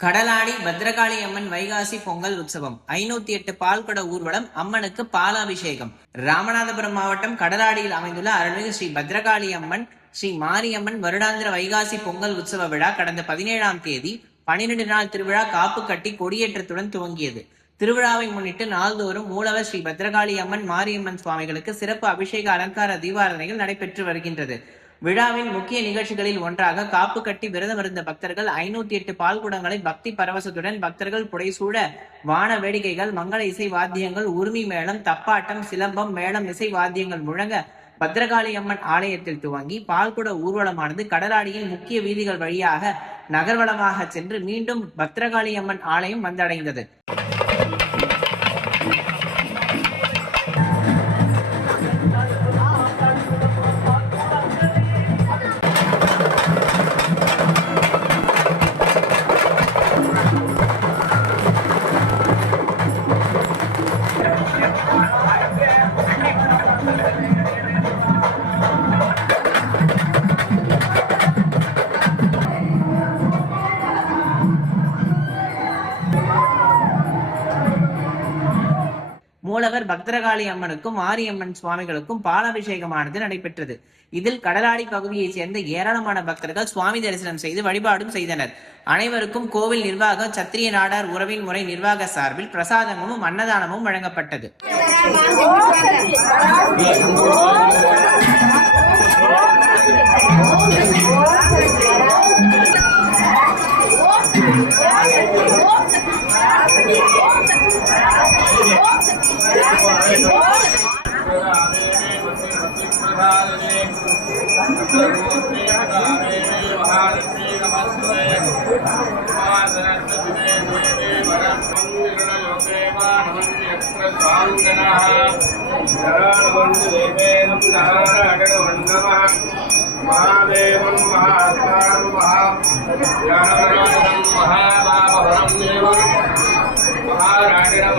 கடலாடி பத்ரகாளி அம்மன் வைகாசி பொங்கல் உற்சவம் 508 பால்குட ஊர்வலம் அம்மனுக்கு பாலாபிஷேகம். ராமநாதபுரம் மாவட்டம் கடலாடியில் அமைந்துள்ள அருள்மிகு ஸ்ரீ பத்ரகாளி அம்மன் ஸ்ரீ மாரியம்மன் வருடாந்திர வைகாசி பொங்கல் உற்சவ விழா கடந்த 17ஆம் தேதி 12 நாள் திருவிழா காப்பு கட்டி கொடியேற்றத்துடன் துவங்கியது. திருவிழாவை முன்னிட்டு நாள்தோறும் மூலவர் ஸ்ரீ பத்ரகாளி அம்மன் மாரியம்மன் சுவாமிகளுக்கு சிறப்பு அபிஷேக அலங்கார தீபாரணைகள் நடைபெற்று வருகின்றது. விழாவின் முக்கிய நிகழ்ச்சிகளில் ஒன்றாக காப்பு கட்டி விரதம் இருந்த பக்தர்கள் 508 பால் குடங்களை பக்தி பரவசத்துடன் பக்தர்கள் புடைசூழ வான வேடிக்கைகள், மங்கள இசை வாத்தியங்கள், உருமி மேளம், தப்பாட்டம், சிலம்பம், மேளம், இசை வாத்தியங்கள் முழங்க பத்ரகாளி அம்மன் ஆலயத்தில் துவங்கி பால்குட ஊர்வலமானது கடலாடியின் முக்கிய வீதிகள் வழியாக நகர்வலமாக சென்று மீண்டும் பத்ரகாளி அம்மன் ஆலயம் வந்தடைந்தது. மூலவர் பத்ரகாளி அம்மனுக்கும் மாரியம்மன் சுவாமிகளுக்கும் பாலாபிஷேகமானது நடைபெற்றது. இதில் கடலாடி பகுதியைச் சேர்ந்த ஏராளமான பக்தர்கள் சுவாமி தரிசனம் செய்து வழிபாடும் செய்தனர். அனைவருக்கும் கோவில் நிர்வாக சத்திரிய நாடார் உறவின் முறை நிர்வாக சார்பில் பிரசாதமும் அன்னதானமும் வழங்கப்பட்டது. महादेवं महात्मानं महाराजनं